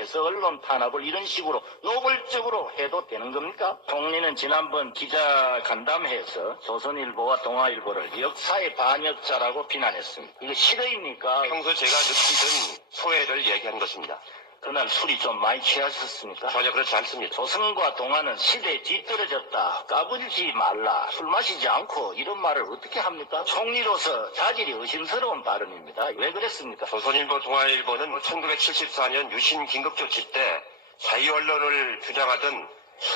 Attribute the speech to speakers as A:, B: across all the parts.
A: 위해서 언론 탄압을 이런 식으로 노골적으로 해도 되는 겁니까? 총리는 지난번 기자 간담회에서 조선일보와 동아일보를 역사의 반역자라고 비난했습니다. 이거 실화입니까?
B: 평소 제가 느끼던 소외를 얘기한 것입니다.
A: 그날 술이 좀 많이 취하셨습니까?
B: 전혀 그렇지 않습니다.
A: 조선과 동아는 시대에 뒤떨어졌다. 까불지 말라. 술 마시지 않고 이런 말을 어떻게 합니까? 총리로서 자질이 의심스러운 발언입니다. 왜 그랬습니까?
B: 조선일보, 동아일보는 1974년 유신 긴급조치 때 자유언론을 주장하던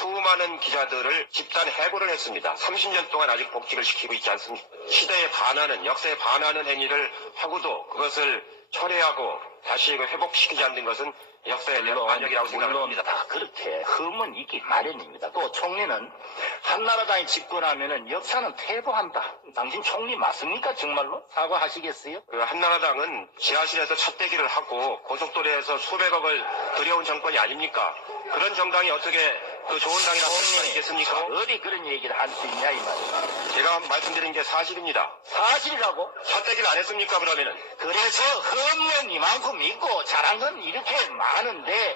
B: 수많은 기자들을 집단 해고를 했습니다. 30년 동안 아직 복직을 시키고 있지 않습니다. 시대에 반하는, 역사에 반하는 행위를 하고도 그것을 철회하고 다시 회복시키지 않는 것은 역사에 대한 반역이라고 생각합니다.
A: 다 그렇게 흠은 있기 마련입니다. 또 총리는 한나라당이 집권하면은 역사는 퇴보한다. 당신 총리 맞습니까? 정말로? 사과하시겠어요?
B: 그 한나라당은 지하실에서 찻대기를 하고 고속도로에서 수백억을 들여온 정권이 아닙니까? 그런 정당이 어떻게 그 좋은 당이라고 할 수가 있겠습니까?
A: 어디 그런 얘기를 할 수 있냐 이 말이야.
B: 제가 말씀드린 게 사실입니다.
A: 사실이라고?
B: 찻대기를 안 했습니까 그러면은?
A: 그래서 흠은 이만큼 있고 잘한 건 이렇게 많은데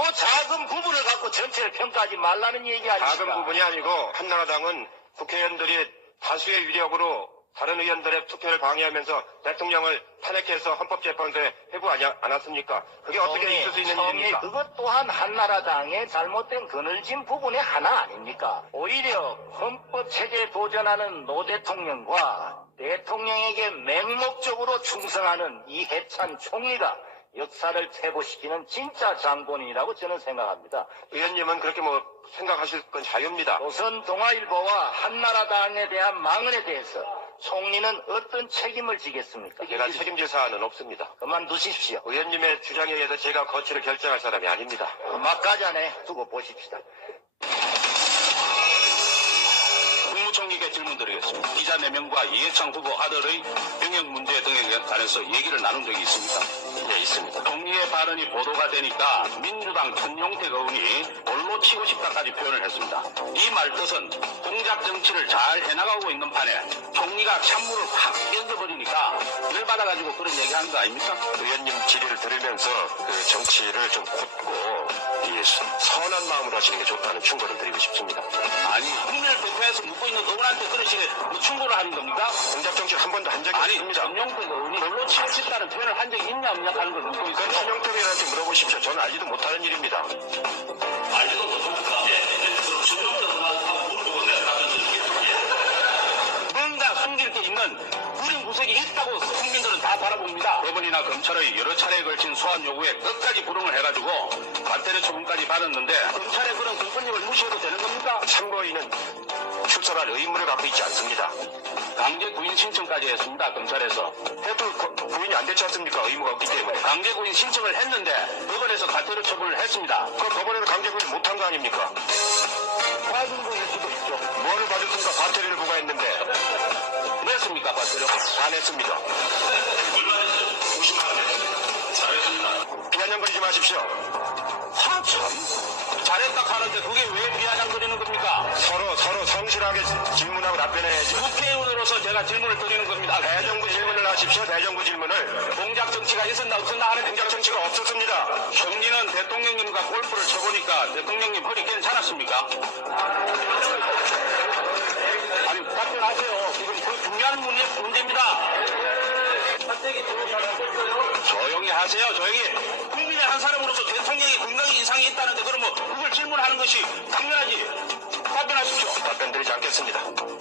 A: 작은 부분을 갖고 전체를 평가하지 말라는 얘기 아닙니까?
B: 작은 부분이 아니고 한나라당은 국회의원들이 다수의 위력으로 다른 의원들의 투표를 방해하면서 대통령을 탄핵해서 헌법재판소에 회부하지 않았습니까? 그게 어떻게 있을 수 있는 일입니까?
A: 그것 또한 한나라당의 잘못된 그늘진 부분의 하나 아닙니까? 오히려 헌법체제에 도전하는 노 대통령과 대통령에게 맹목적으로 충성하는 이해찬 총리가 역사를 퇴보시키는 진짜 장본인이라고 저는 생각합니다.
B: 의원님은 그렇게 생각하실 건 자유입니다.
A: 조선 동아일보와 한나라당에 대한 망언에 대해서 총리는 어떤 책임을 지겠습니까?
B: 제가 책임질 사안은 없습니다.
A: 그만두십시오.
B: 의원님의 주장에 의해서 제가 거취를 결정할 사람이 아닙니다.
A: 막가자네 두고 보십시다.
C: 국무총리께 질문드리겠습니다. 기자 4명과 이해창 후보 아들의 병역 문제 등에 관해서 얘기를 나눈 적이 있습니까?
B: 네, 있습니다.
C: 총리의 발언이 보도가 되니까 민주당 천용택 의원이 볼로 치고 싶다까지 표현을 했습니다. 이 말 뜻은 공작 정치를 잘 해나가고 있는 판에 총리가 찬물을 확 던져버리니까 열받아가지고 그런 얘기하는 거 아닙니까?
B: 의원님 질의를 들으면서 그 정치를 좀 곧고 선한 마음으로 하시는 게 좋다는 충고를 드리고 싶습니다.
C: 아니, 국민을 대표해서 묻고 있는 의원한테 그런 식의 충고를 하는 겁니까?
B: 공작 정치를 한 번도 한 적이 없습니다.
C: 천용택 의원이 볼로 치고 싶다는 표현을 한 적이 있냐 없냐 하는 걸 묻고
B: 그건
C: 있어요.
B: 천용택 의원한테 물어보십시오. 저는 알지도 못하는 일입니다.
C: 알지도 못합니까? 그럼 천용택 의원한테 한번 물어보고 내가 답변 드리겠습니다. 뭔가 숨길 게 있는 우린 구색이 있다고 국민들은 다 바라봅니다. 법원이나 검찰의 여러 차례에 걸친 소환 요구에 끝까지 불응을 해가지고 과태료 처분까지 받았는데 검찰의 그런 공권력을 무시해도 되는 겁니까?
B: 참고인은 출석할 의무를 갖고 있지 않습니다.
C: 강제 구인 신청까지 했습니다. 검찰에서.
B: 해도 구인이 안 됐지 않습니까? 의무가 없기 때문에.
C: 강제 구인 신청을 했는데 법원에서 과태료 처분을 했습니다.
B: 그 법원에서 강제 구인 못한 거 아닙니까?
C: 받은 거일 수도 있죠.
B: 뭐를 받았습니까? 과태료를 부과했는데.
C: 냈습니까? 과태료?
B: 안 했습니다.
C: 얼마 냈어요? 50만 원 냈습니다. 잘했습니다.
B: 비아냥거리지 마십시오.
C: 참 잘했다 하는데 그게 왜 비아냥거리는 겁니까?
B: 서로 성실하게 질문하고 답변해야지.
C: 국회의원으로서 제가 질문을 드리는 겁니다.
B: 대정부 질문을 하십시오. 대정부 질문을.
C: 공작 정치가 있었나 없었나 하는
B: 공작 정치가 없었습니다.
C: 총리는 대통령님과 골프를 쳐보니까 대통령님 허리 괜찮았습니까? 아니 답변하세요. 지금 그 중요한 문제입니다. 조용히 하세요. 조용히. 국민의 한 사람으로서 대통령이 건강 이상이 있다는데 그러면 그걸 질문하는 것이 당연하지. 답변하십시오.
B: 답변 드리지 않겠습니다.